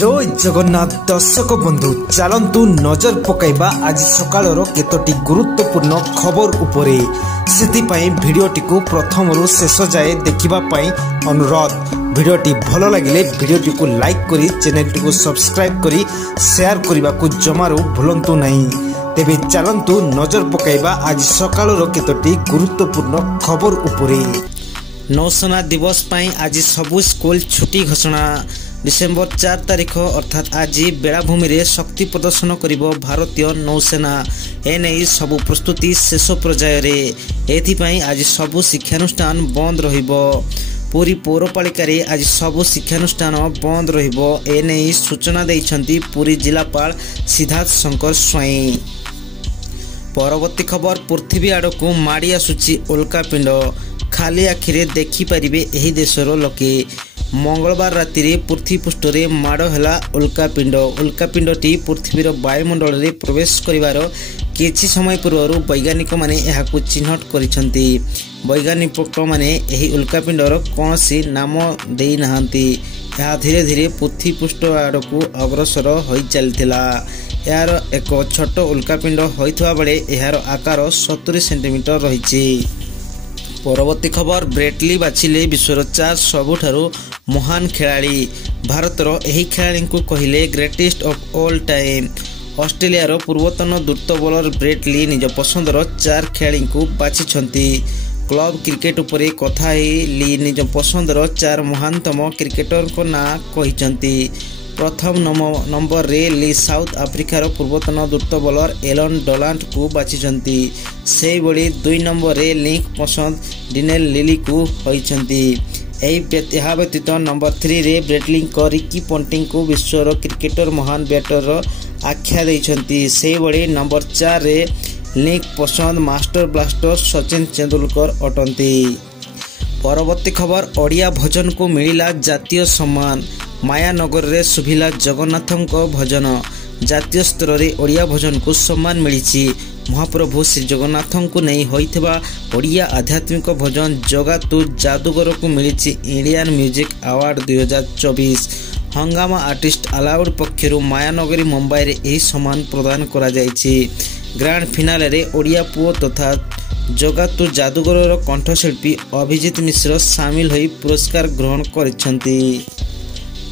जय जगन्नाथ दर्शक बंधु चलतु नजर पकाइबा आज सकाळर केतोटी गुरुत्वपूर्ण खबर उपरे सेतिपाई भिडियोटी को प्रथम रु शेष जाए देखिबा पाई अनुरोध। भिडियोटी भल लगिले भिडियोटी को लाइक करी चैनल को सब्सक्राइब करी शेयर करने को जमारू भूलंतु नहीं। तेबे चलतु नजर पकाइबा आज सकाळर केतोटी गुरुत्वपूर्ण खबर उपरे। नौसेना दिवस पाई आज सबु स्कूल छुट्टी घोषणा। डिसेम्बर 4 तारिख अर्थात आज बेलाभूमि रे शक्ति प्रदर्शन करिबो भारतीय नौसेना। एने सबु प्रस्तुति शेष पर्याय रे एथिपाई आज सबु शिक्षानुष्ठान बंद रहिबो। पूरी पौरपालिका रे आज सबु शिक्षानुष्ठान बंद रहिबो। एने सूचना दैछंती पूरी जिलापाल सिद्धार्थ शंकर स्वाई। परवर्ती खबर पृथ्वी आड़कू माड़ी आसुची उल्कापिंड। खाली आखिरे देखि परिबे एही देशर लोके। मंगलवार राति रे पृथ्वी पृष्ठ रे माड़ हैला उल्कापिंड। उल्कापिंडटी पृथ्वीर वायुमंडल रे प्रवेश करिवार किछि समय पूर्व वैज्ञानिक माने एहाकु चिन्हट करिसंती। वैज्ञानिक माने एही उल्कापिंडर कोनसी नाम देई नाहंती। एहा धीरे धीरे पृथ्वी पृष्ठ आड़कू अग्रसर होई चलथिला। यार एक छोट उल्कापिंड होइथवा बेले एहार आकार 70 सेंटीमीटर रहिछि। परवर्ती खबर ब्रेटली बाछिले विश्वर 4 सबुठारु महान खिलाड़ी। भारतर एही खिलाड़ी को कहिले ग्रेटेस्ट ऑफ ऑल टाइम। ऑस्ट्रेलियार पूर्वतन द्रुत बॉलर ब्रेटली निज पसंदर 4 खिलाड़ी को बाछिछंती। क्लब क्रिकेट उपरे कथा ली निज पसंदर 4 महानतम क्रिकेटर को ना कहिछंती। प्रथम नंबर रे ली साउथ अफ्रीकार पूर्वतन द्रुत बॉलर एलन डोनाल्ड को बाछिछंती। सेही बड़ी 2 नंबर रे लिंक पसंद डिनेल लिली को होइछंती। यह व्यतीत नंबर 3 रे ब्रेटली रिकी पोंटिंग को विश्वर क्रिकेटर महान बैटर आख्या देइछंती। सेही बड़ी नंबर 4 रे लिंक पसंद मास्टर ब्लास्टर सचिन तेंदुलकर अटंती। परवर्ती खबर ओडिया भजन को मिलिला जातीय सम्मान। मायानगर रे सुभिला जगन्नाथଙ୍କ भजन। जातीय स्तर रे ओडिया भजन को सम्मान मिलिछि। महाप्रभु श्री जगन्नाथଙ୍କୁ नहीं होइथिबा ओडिया आध्यात्मिक भजन जगा तू जादूगर को मिलिछि इंडियन म्यूजिक अवार्ड 2024। हंगामा आर्टिस्ट अलाउड पक्षरु मायानगरी मुंबई रे एही सम्मान प्रदान करा जायछि। ग्रांड फिनाले रे ओडिया पुओ तथा जगा तू जादूगर कंठशिल्पी अभिजीत मिश्र सामिल होई पुरस्कार ग्रहण करिसंती।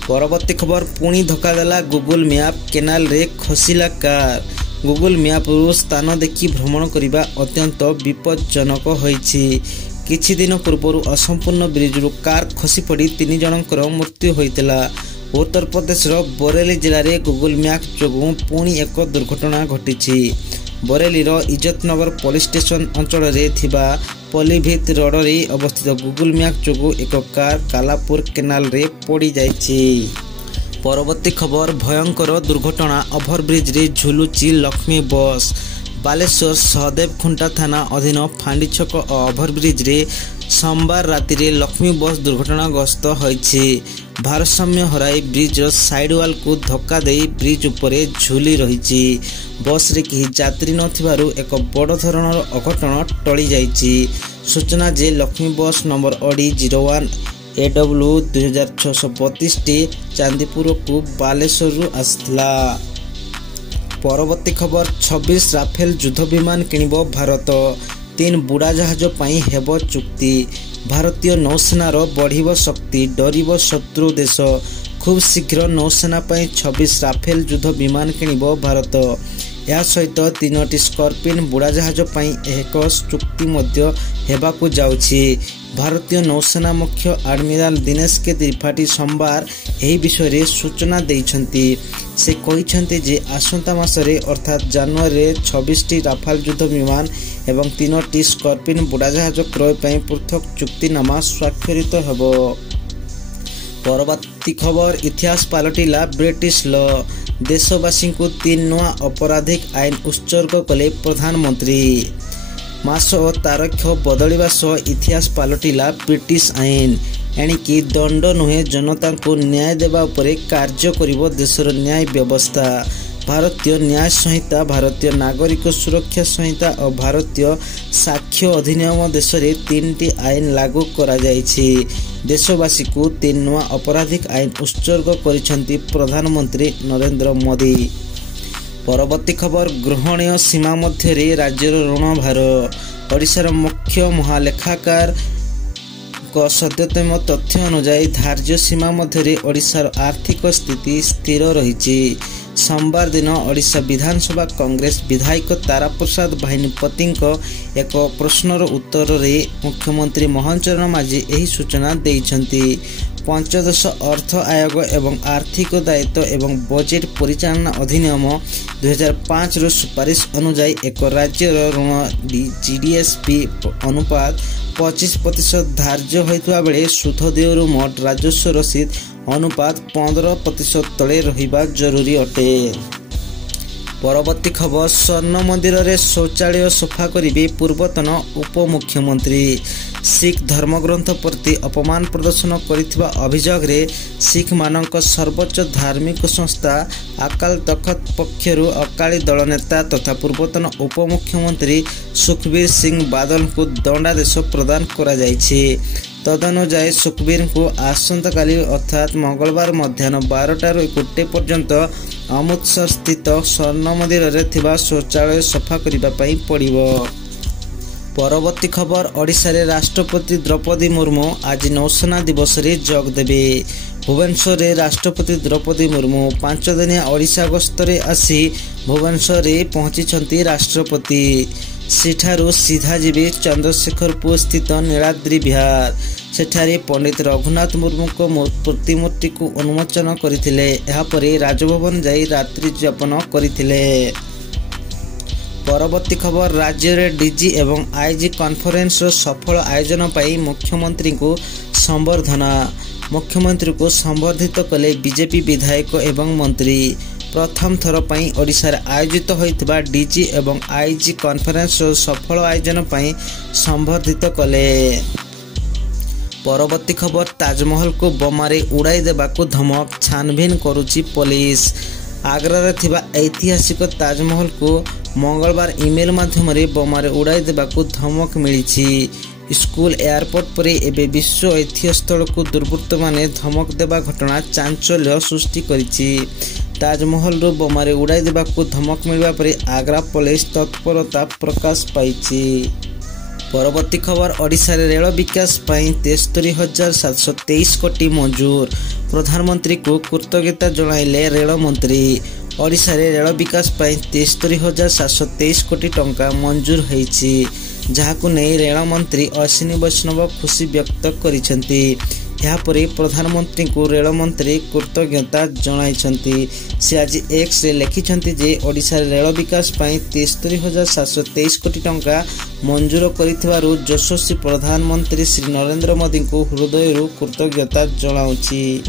परवर्ती खबर पुणी धक्का देला गूगल मैप। केनाल रे खसिला कार। गूगल मैप रु स्थान देखि भ्रमण करिबा अत्यंत विपज्जनक होइछि। किछि दिन पूर्व असंपूर्ण ब्रिज रु कार खसी पड़ी 3 जनकर मृत्यु होइतिला। उत्तर प्रदेश रो बरेली जिले रे गूगल मैप जोगु पुणी एक दुर्घटना घटिछि। बरेली रो इज्जतनगर पुलिस स्टेशन अंचल रे थिबा पलीभित रोड रे अवस्थित गूगल मैप जोगु एक कार कालापुर केनाल रे पड़ी जाइछि। परवर्ती खबर भयंकर दुर्घटना ओभरब्रिज रे झुलुची लक्ष्मी बस। बालेश्वर सहदेव खुंटा थाना अधीन फांडीछक ओभरब्रिज रे सोमवार राति रे लक्ष्मी बस दुर्घटनाग्रस्त होइछि। भारसाम्य हराई ब्रिज साइड वाल को धक्का दे ब्रिज उपरे झुली रहिछि। बस रे कि यात्री नथिबारु एक बड़ धरणर अघटन टळी जाइछि। सूचना जे Laxmi bus number OD 01 AW 2632 टी चांदीपुर को बालेश्वर रु आसला। परवर्ती खबर 26 राफेल युद्ध विमान किनिबो भारत। 3 बुड़ा जहाज पाई हेबो चुक्ति। भारतीय नौसेनार बढ़िबो शक्ति डरिबो शत्रु देश। खूब शीघ्र नौसेना पाई 26 राफेल युद्ध विमान किनिबो भारत। या सहित 3टी स्कॉर्पियन बुड़ा जहाज पाई एक चुक्ति मध्य हेबाकु जाउछि। भारतीय नौसेना मुख्य एडमिरल दिनेश के त्रिपाठी सोमवार एही विषय रे सूचना दैछंती। से कहिछंती जे आसंता मासरे अर्थात जनवरी रे 26टी राफेल युद्ध विमान एवं 3टी स्कॉर्पियन बुड़ा जहाज क्रय पाई पृथक चुक्तिनामा स्वाक्षरित हेबो। परवर्ती खबर इतिहास पलटिला ब्रिटिश लॉ। देशवासी को 3 नुआ अपराधिक आईन उत्सर्ग कले प्रधानमंत्री। मास और तारीख बदलिबा सह इतिहास पलटिला ब्रिटिश आईन। एणिकी दंड नुहे जनता को न्याय देवा उपरे कार्य करिवो देशर न्याय व्यवस्था। भारतीय न्याय संहिता, भारतीय नागरिक सुरक्षा संहिता और भारतीय साक्ष्य अधिनियम देश में 3टी आईन लागू करा जायछि। देशवासी को 3 नुआ आपराधिक आईन उत्सर्ग करिसेंति प्रधानमंत्री नरेंद्र मोदी। परवर्ती खबर, ग्रहणीय सीमा मध्य राज्यर ऋण भार। ओडिशार मुख्य महालेखाकार सद्यतम तथ्य अनुसार धार्य सीमा मध्य ओडिशार आर्थिक स्थिति स्थिर रही। सोमवार दिन ओडिशा विधानसभा कांग्रेस विधायक तारा प्रसाद बाहिनीपति एक प्रश्नर उत्तर में मुख्यमंत्री मोहन चरण माझी यही सूचना देइछंती। पंचदश अर्थ आयोग एवं आर्थिक दायित्व एवं बजेट परिचालना अधिनियम 2005 सुपारिश अनुसार एक राज्यर ऋण जीडीएसपी अनुपात 25% धार्य होता बेले सुध देयरू मोट राजस्व रसीद अनुपात 15% तले रहिबा जरूरी अटे। परवर्ती खबर, स्वर्ण मंदिर रे शौचालय सफा करिबे पूर्वतन उपमुख्यमंत्री। सिख धर्मग्रंथ प्रति अपमान प्रदर्शन करिथिबा अभियोग रे सिख मानक सर्वोच्च धार्मिक संस्था अकाल तख्त पक्षरु अकाली दल नेता तथा पूर्वतन उपमुख्यमंत्री सुखबीर सिंह बादल को दंडादेश प्रदान करा जायछि। तदनुसार सुखबीर को आसंतकाली अर्थात मंगलवार मध्याह्न 12 ରୁ 1 पर्यंत अमृतसर स्थित स्वर्ण मंदिर रे थिबा शौचालय सफा करिबा पई पड़िबो। परवर्ती खबर, ओडिशा रे राष्ट्रपति द्रौपदी मुर्मू आज नौसेना दिवस रे जोग देबे। भुवनेश्वर रे राष्ट्रपति द्रौपदी मुर्मू 5 दिनिया ओडिशा गस्तरे आसी भुवनेश्वर रे पहुंची राष्ट्रपति। सेठारू सीधा जीवे चंद्रशेखरपुर स्थित नीलाद्री विहार। सेठारे पंडित रघुनाथ मुर्मू को प्रतिमूर्ति को उन्मोचन करथिले। एहा परे राजभवन जाई रात्रि यापन करथिले। परवर्ती खबर, राज्य रे डीजी एवं आईजी कॉन्फ्रेंस सफल आयोजन पाई मुख्यमंत्री को संबर्धना। मुख्यमंत्री को संबर्धित कले बीजेपी विधायक एवं मंत्री। प्रथम थर पई ओडिशा रे आयोजित होइतबा डीजी एवं आईजी कॉन्फ्रेंस सफल आयोजन पई संबर्धित कले। परवर्ती खबर, ताजमहल को बोमारे उड़ाई देबाकू धमक, छानबीन करुची पुलिस। आग्रा रे थिबा ऐतिहासिक ताजमहल को मंगलवार ईमेल माध्यम रे बोमारे उड़ाई देबाकू धमक मिली। स्कूल एयरपोर्ट पर एबे विश्व ऐतिह्य स्थल को दुर्बृत्त माने धमक देबा घटना चांचल्य सृष्टि करिछि। ताजमहल रो बोमारे उड़ाई देबाकू धमक मिलबा परे आग्रा पुलिस तत्परता प्रकाश पाइछि। परवर्ती खबर, ओडिशा रे रेल विकास पई 73,723 कोटी मंजूर। प्रधानमंत्री को कृतज्ञता जणाइले रेल मंत्री। ओडिशा रे रेल विकास पई 73,723 कोटी टंका मंजूर होईछि, जहाकु नै रेल मंत्री अश्विनी वैष्णव खुशी व्यक्त करिसेंती। यहाँ पर प्रधानमंत्री को रेल मंत्री कृतज्ञता जणाइछंती। से आज एक्स रे लिखिछंती जे ओडिशा रेल विकास पई 73,723 कोटी टंका मंजूर करिथिबारु यशस्वी प्रधानमंत्री श्री नरेंद्र मोदी को हृदयरु कृतज्ञता जणाउछि।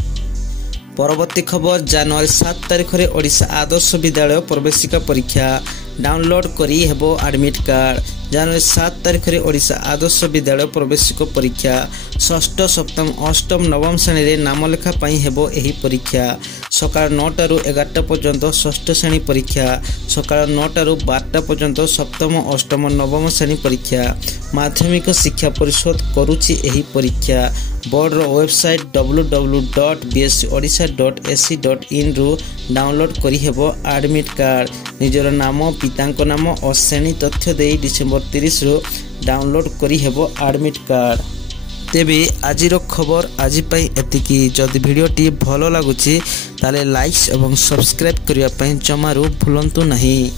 परवर्ती खबर, जनवरी 7 तारिख रे ओडिशा आदर्श विद्यालय प्रवेशिका परीक्षा डाउनलोड करी हेबो एडमिट कार्ड। जनवरी 7 तारिख रे ओडिशा आदर्श विद्यालय प्रवेशिका परीक्षा षष्ठ, सप्तम, अष्टम, नवम श्रेणी रे नामलेखा पई हेबो एही परीक्षा। सकाळ 9 ରୁ 11 पर्यंत षष्ठ श्रेणी परीक्षा, सकाळ 9 ରୁ 12 पर्यंत सप्तम, अष्टम, नवम श्रेणी परीक्षा। माध्यमिक शिक्षा परिषद करूची एही परीक्षा। बोर्ड रो वेबसाइट www.bscodisha.ac.in रु डाउनलोड करी हेबो एडमिट कार्ड। निजर नाम, पितांक नाम और श्रेणी तथ्य दे डिसेंबर 30 रु डाउनलोड करी हेबो एडमिट कार्ड। तेबे आजिर खबर आज पई एतिकी। जदि भिडियोटी भलो लागुची ताले लाइक एवं सब्सक्राइब करिया पई जमारू भूलंतु नहीं।